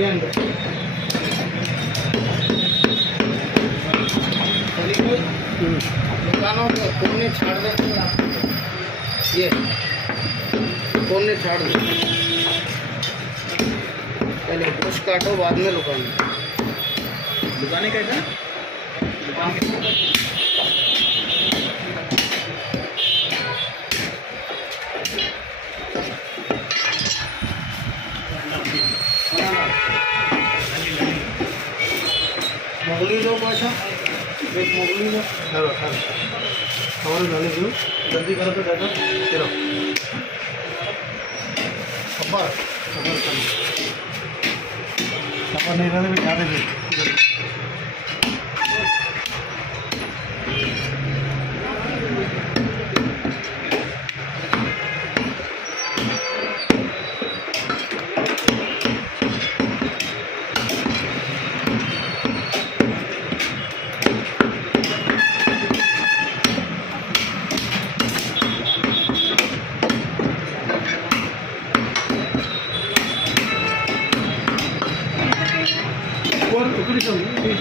Onion दुकानों के कोने छाड़ देते हैं आप, ये कोने छाड़ दो, पहले गोश्त काटो बाद में दुकानें कैसे दुकान के मोगली लो पाछा, एक मोगली लो हमारे जाने दो, जल्दी करो तो दादा चलो खबर नहीं रहने में ज़्यादा भी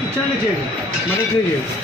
ఇచ్చానే చేయండి మళ్ళీ చేయండి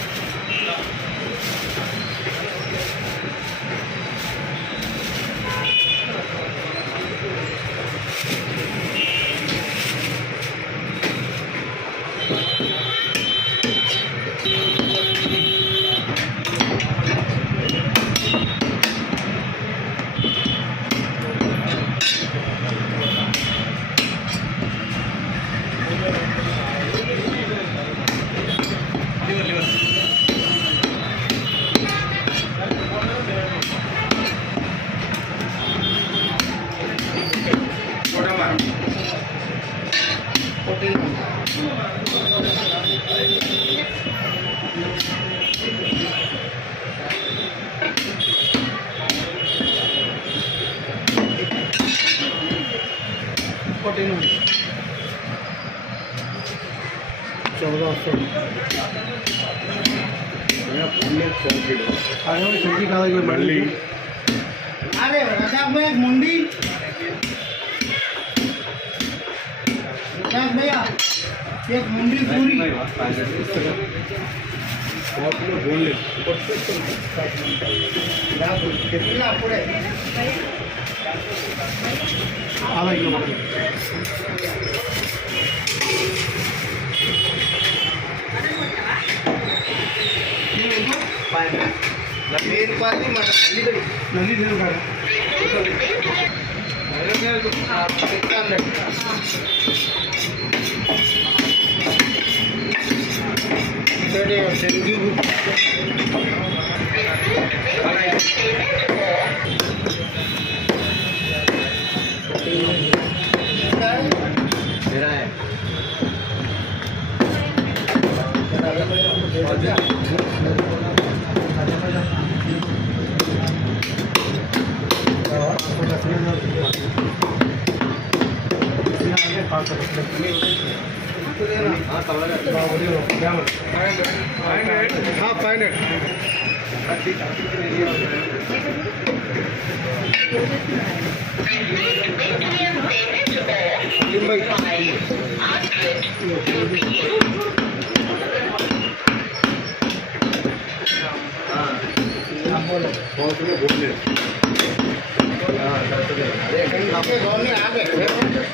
अरे में एक मुंडी भैया एक मुंडी पूरी आधा किलो नली दे हाँ 500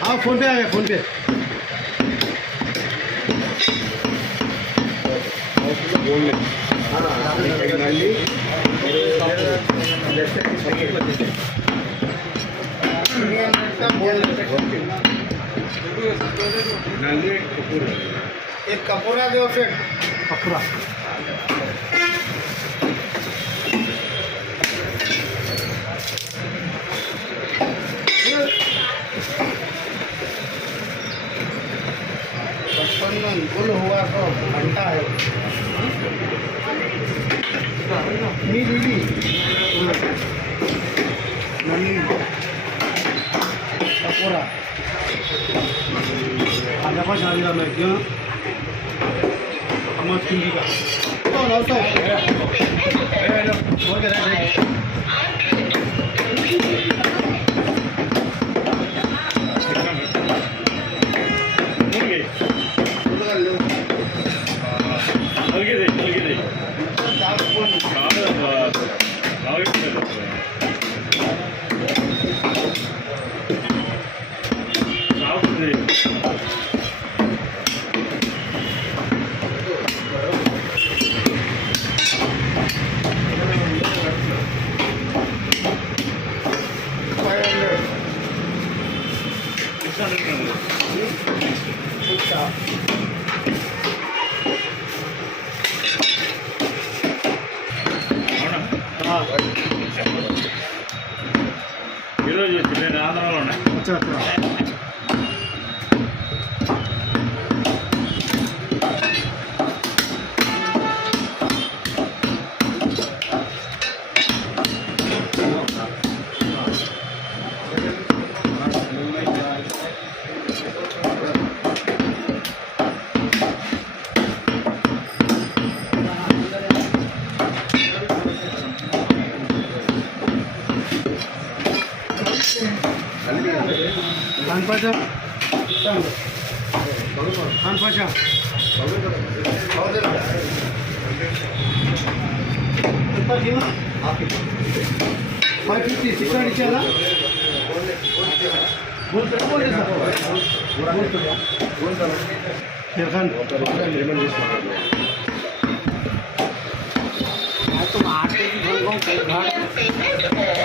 हाँ फोन पे आ गया फोन पे एक कपूरा दो फिर कपूरा गुल हुआ तो घंटा है दीदी नन्नी कपूरा आधा पास आ गया मैं क्यों मत कीजिएगा तो हो गया ఈరోజు వచ్చి నేను ఆంధ్రాలో ఉన్నా. अच्छा अच्छा खान पाशा खान पाशा $550 చికెన్ ఇచ్చారా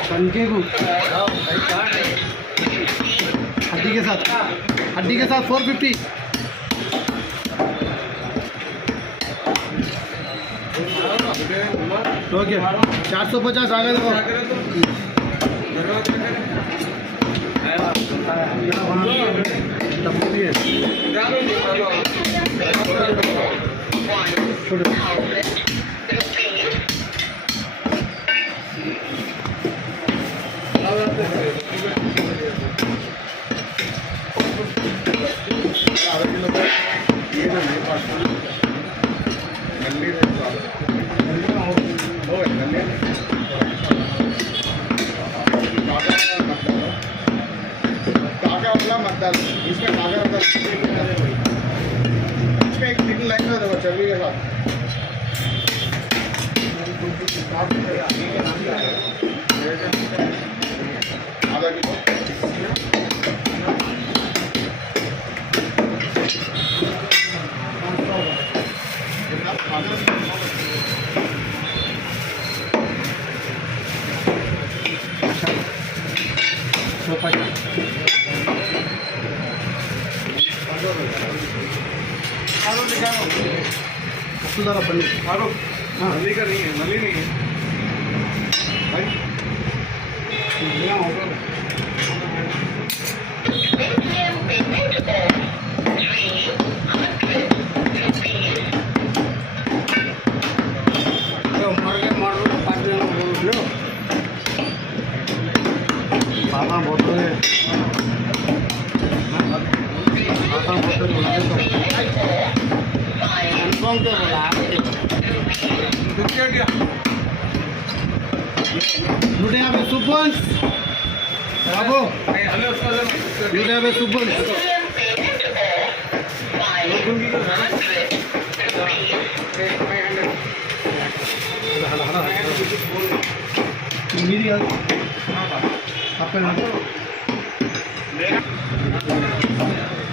कनके को हड्डी के साथ 450 ओके 450 आ गए देखो इसमें काका होता है इसमें एक लिटिल लाइन में देखो चर्बी के साथ आधा किलो सुधारा पनीर हाँ नली का नहीं है नली नहीं है भाई खाना बहुत है लुटे यहाँ पे सुपन बाबू लुटे यहाँ पे सुपन मेरी आपका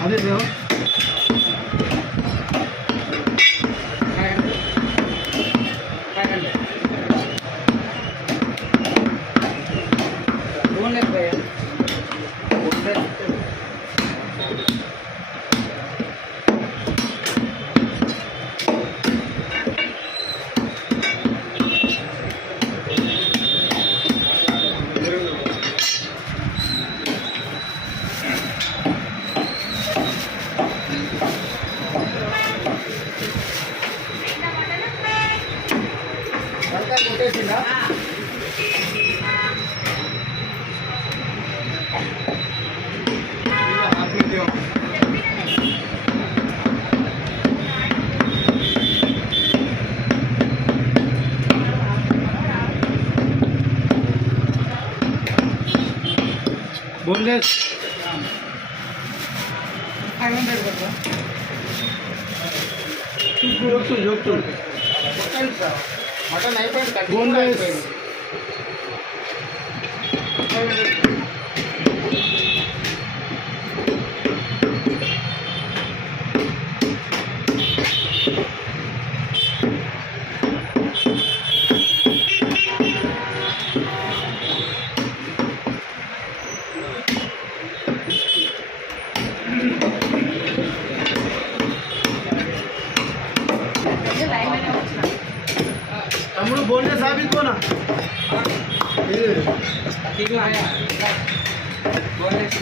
अरे देखो Boneless 500 करता जोधपुर मटन అయిపోయింది Boneless 500 1 ठीक है आया बोनलेस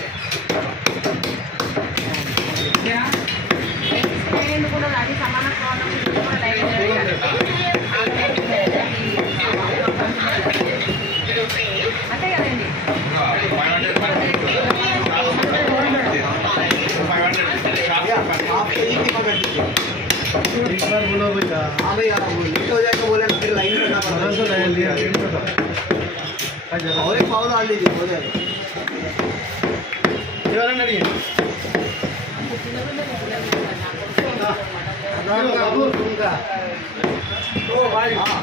क्या నేను కూడా అది సమాన ప్రాబ్లం కూడా లైక్ అంతే కదండి एक बार बोलो भैया हाँ भैया लेट हो जाएगा बोले फिर लाइन करना पड़ता है लाइन लिया और एक पाव डाल दीजिए हो जाएगा ये वाला नहीं है बाबू उनका ओ भाई हाँ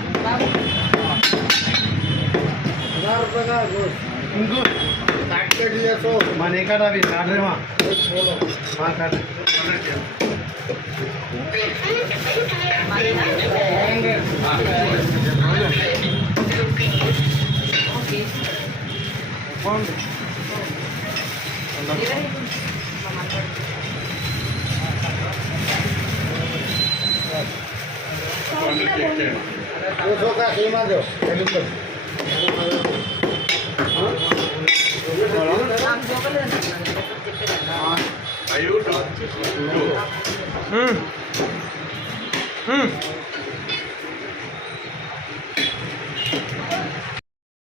1000 रुपये का उनको काट के दिया तो माने का भी काट रहे वहाँ हाँ काट का सीमा दो Are you